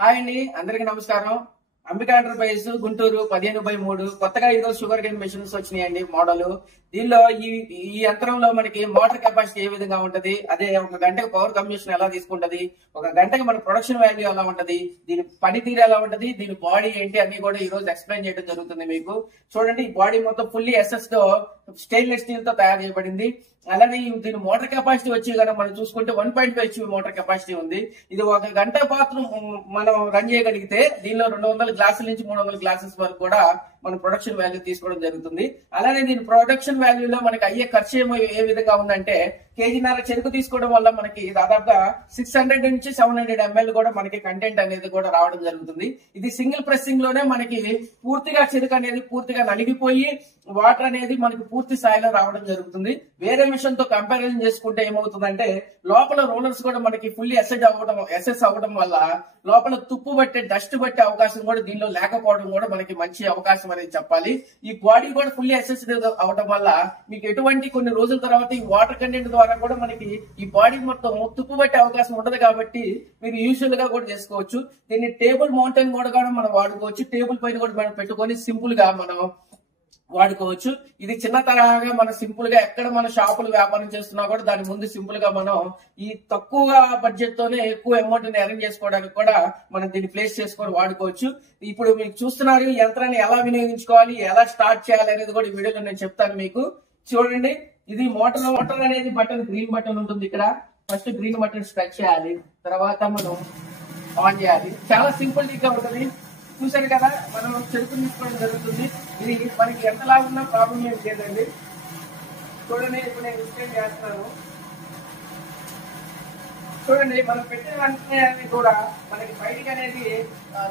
Hi అండి, అందరికి నమస్కారం. అంబికా ఎంటర్ప్రైజ్ గుంటూరు 15/3 కొత్తగా ఈరోజు షుగర్ కేన్ మెషిన్స్ వచ్చినాయండి మోడల్. దీనిలో ఈ యంత్రంలో మనకి మోటార్ కెపాసిటీ ఏ విధంగా ఉంటది, అదే ఒక గంటకు పవర్ కన్జంప్షన్ ఎలా తీసుకుంటది, ఒక గంటకి మన ప్రొడక్షన్ వాల్యూ ఎలా ఉంటది, దీని పనితీరు ఎలా ఉంటది, దీని బాడీ ఏంటి అన్ని కూడా ఈ రోజు ఎక్స్ప్లెయిన్ చేయడం జరుగుతుంది మీకు. చూడండి, ఈ బాడీ మొత్తం ఫుల్లీ ఎస్ఎస్ తో స్టెయిన్లెస్ స్టీల్ తో తయారు చేయబడింది. అలానే దీని మోటార్ కెపాసిటీ వచ్చి కనుక మనం చూసుకుంటే 1.5 HP మోటార్ కెపాసిటీ ఉంది. ఇది ఒక గంట పాత్ర మనం రన్ చేయగలిగితే దీనిలో 200 గ్లాసుల నుంచి 300 గ్లాసెస్ వరకు కూడా మన ప్రొడక్షన్ వాల్యూ తీసుకోవడం జరుగుతుంది. అలానే దీని ప్రొడక్షన్ వాల్యూలో మనకి అయ్యే ఖర్చు ఏ విధంగా ఉందంటే, కేజీన్నర చెరుకు తీసుకోవడం వల్ల మనకి దాదాపుగా 600 నుంచి 700 ml కూడా మనకి కంటెంట్ అనేది కూడా రావడం జరుగుతుంది. ఇది సింగిల్ ప్రెస్సింగ్ లోనే మనకి పూర్తిగా చెరుకు అనేది పూర్తిగా నలిగిపోయి వాటర్ అనేది మనకి పూర్తి స్థాయిలో రావడం జరుగుతుంది. వేరే మిషన్ తో కంపారిజన్ చేసుకుంటే ఏమవుతుందంటే, లోపల రోలర్స్ కూడా మనకి ఫుల్లీ ఎస్ఎస్ అవ్వడం వల్ల లోపల తుప్పు పట్టే డస్ట్ పట్టే అవకాశం కూడా దీనిలో లేకపోవడం కూడా మనకి మంచి అవకాశం అనేది చెప్పాలి. ఈ బాడీ కూడా ఫుల్లీ ఎస్ఎస్ అవడం వల్ల మీకు ఎటువంటి కొన్ని రోజుల తర్వాత ఈ వాటర్ కంటెంట్ ద్వారా కూడా మనకి ఈ బాడీ మొత్తం తుప్పు పట్టే అవకాశం ఉండదు. కాబట్టి మీరు యూజువల్ గా కూడా చేసుకోవచ్చు. దీన్ని టేబుల్ మౌంటైన్ కూడా మనం వాడుకోవచ్చు. టేబుల్ పైన కూడా మనం పెట్టుకొని సింపుల్ గా మనం వాడుకోవచ్చు. ఇది చిన్న తరహాగా మన సింపుల్ గా ఎక్కడ మన షాపులు వ్యాపారం చేస్తున్నా కూడా దాని ముందు సింపుల్ గా మనం ఈ తక్కువ బడ్జెట్ తోనే ఎక్కువ అమౌంట్ ని అరేంజ్ చేసుకోవడానికి కూడా మనం దీన్ని ప్లేస్ చేసుకొని వాడుకోవచ్చు. ఇప్పుడు మీకు చూస్తున్నారు, ఈ యంత్రాన్ని ఎలా వినియోగించుకోవాలి, ఎలా స్టార్ట్ చేయాలి అనేది కూడా ఈ వీడియోలో నేను చెప్తాను మీకు. చూడండి, ఇది మోటార్ అనేది బటన్, గ్రీన్ బటన్ ఉంటుంది ఇక్కడ. ఫస్ట్ గ్రీన్ బటన్ స్ట్రెచ్ చేయాలి, తర్వాత మనం ఆన్ చేయాలి. చాలా సింపుల్ గా ఉంటుంది. చూసారు కదా, మనం చెరుకు తీసుకోవడం జరుగుతుంది. ఇది మనకి ఎంత లాగున్నా ప్రాబ్లం ఏం లేదండి. చూడండి, ఇప్పుడు నేను ఎక్స్ప్లెయిన్ చేస్తున్నాను. చూడండి, మనం పెట్టిన వెంటనే కూడా మనకి బయటికి అనేది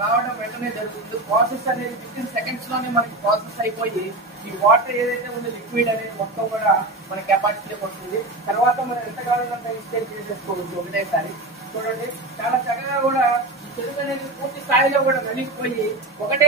రావడం వెంటనే జరుగుతుంది. ప్రాసెస్ అనేది 15 seconds లోనే మనకి ప్రాసెస్ అయిపోయి ఈ వాటర్ ఏదైతే ఉందో లిక్విడ్ అనేది మొత్తం కూడా మన కెపాసిటీలోకి వస్తుంది. తర్వాత మనం ఎంతకాలంలో ఎక్స్ప్లెయిన్ చేసేసుకోవచ్చు ఒకటేసారి. చూడండి, చాలా చక్కగా కూడా ఈ చెరుకు అనేది పూర్తి స్థాయిలో కూడా నలిగిపోయి ఒకటే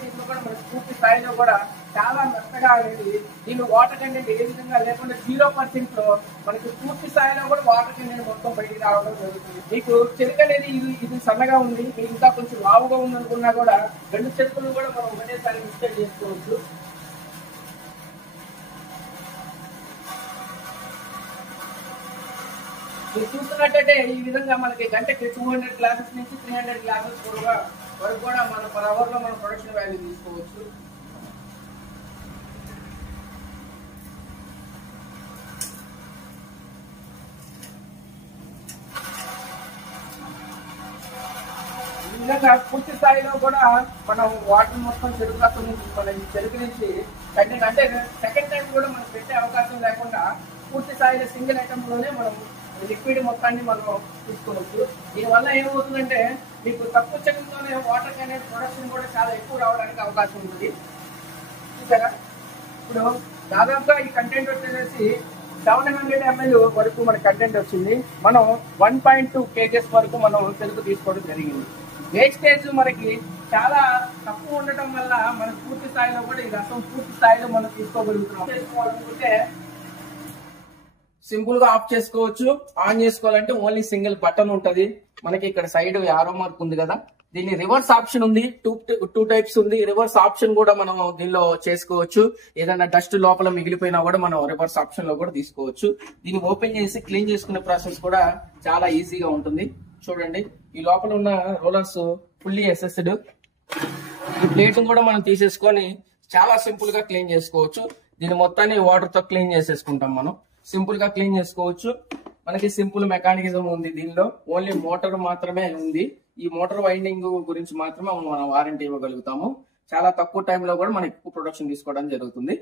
సీట్లో కూడా మనకి పూర్తి స్థాయిలో కూడా చాలా మెత్తగా అనేది దీని వాటర్ కంటెంట్ ఏ విధంగా లేకుండా 0% లో మనకి పూర్తి స్థాయిలో కూడా వాటర్ కంటెంట్ మొత్తం బయటికి రావడం జరుగుతుంది. మీకు చెరుకు అనేది ఇది సన్నగా ఉంది, మీకు ఇంకా కొంచెం లావుగా ఉంది అనుకున్నా కూడా 2 చెరుకులు కూడా మనం ఒకటేసారి మిక్స్ చేసుకోవచ్చు. మీరు చూస్తున్నట్టయితే ఈ విధంగా మనకి గంటకి 200 గ్లాసెస్ నుంచి 300 గ్లాసెస్ వరకు కూడా మన పర్ అవర్ లో మనం ప్రొడక్షన్ వాల్యూ తీసుకోవచ్చు. ఈ విధంగా పూర్తి స్థాయిలో కూడా మనం వాటర్ మొత్తం చెరుకు నుంచి కంటెంట్ అంటే సెకండ్ టైం కూడా మనం పెట్టే అవకాశం లేకుండా పూర్తి స్థాయిలో సింగిల్ ఐటమ్ లోనే మనం లిక్విడ్ మొత్తాన్ని మనం తీసుకోవచ్చు. దీనివల్ల ఏమవుతుందంటే, మీకు తక్కువ చెక్కుతోనే వాటర్ అనేది ప్రొడక్షన్ కూడా చాలా ఎక్కువ రావడానికి అవకాశం ఉంటుంది. చూసారా, ఇప్పుడు దాదాపుగా ఈ కంటెంట్ వచ్చేసి 700 ml వరకు మన కంటెంట్ వచ్చింది. మనం 1.2 kgs వరకు మనం చెరుకు తీసుకోవడం జరిగింది. వేస్టేజ్ మనకి చాలా తక్కువ ఉండటం వల్ల మనకు పూర్తి స్థాయిలో కూడా ఈ రసం పూర్తి స్థాయిలో మనం తీసుకోగలుగుతున్నాం. చేసుకోవాలనుకుంటే సింపుల్ గా ఆఫ్ చేసుకోవచ్చు. ఆన్ చేసుకోవాలంటే ఓన్లీ సింగిల్ బటన్ ఉంటది. మనకి ఇక్కడ సైడ్ యారో మార్క్ ఉంది కదా, దీన్ని రివర్స్ ఆప్షన్ ఉంది. టూ టైప్స్ ఉంది. రివర్స్ ఆప్షన్ కూడా మనం దీనిలో చేసుకోవచ్చు. ఏదైనా డస్ట్ లోపల మిగిలిపోయినా కూడా మనం రివర్స్ ఆప్షన్ లో కూడా తీసుకోవచ్చు. దీన్ని ఓపెన్ చేసి క్లీన్ చేసుకునే ప్రాసెస్ కూడా చాలా ఈజీగా ఉంటుంది. చూడండి, ఈ లోపల ఉన్న రోలర్స్ ఫుల్లీ ఎస్ఎస్డ్. ఈ ప్లేట్ కూడా మనం తీసేసుకొని చాలా సింపుల్ గా క్లీన్ చేసుకోవచ్చు. దీన్ని మొత్తాన్ని వాటర్ తో క్లీన్ చేసేసుకుంటాం. మనం సింపుల్ గా క్లీన్ చేసుకోవచ్చు. మనకి సింపుల్ మెకానిజం ఉంది. దీనిలో ఓన్లీ మోటార్ మాత్రమే ఉంది. ఈ మోటార్ వైండింగ్ గురించి మాత్రమే మనం వారంటీ ఇవ్వగలుగుతాము. చాలా తక్కువ టైంలో కూడా మనం ఎక్కువ ప్రొడక్షన్ తీసుకోవడం జరుగుతుంది.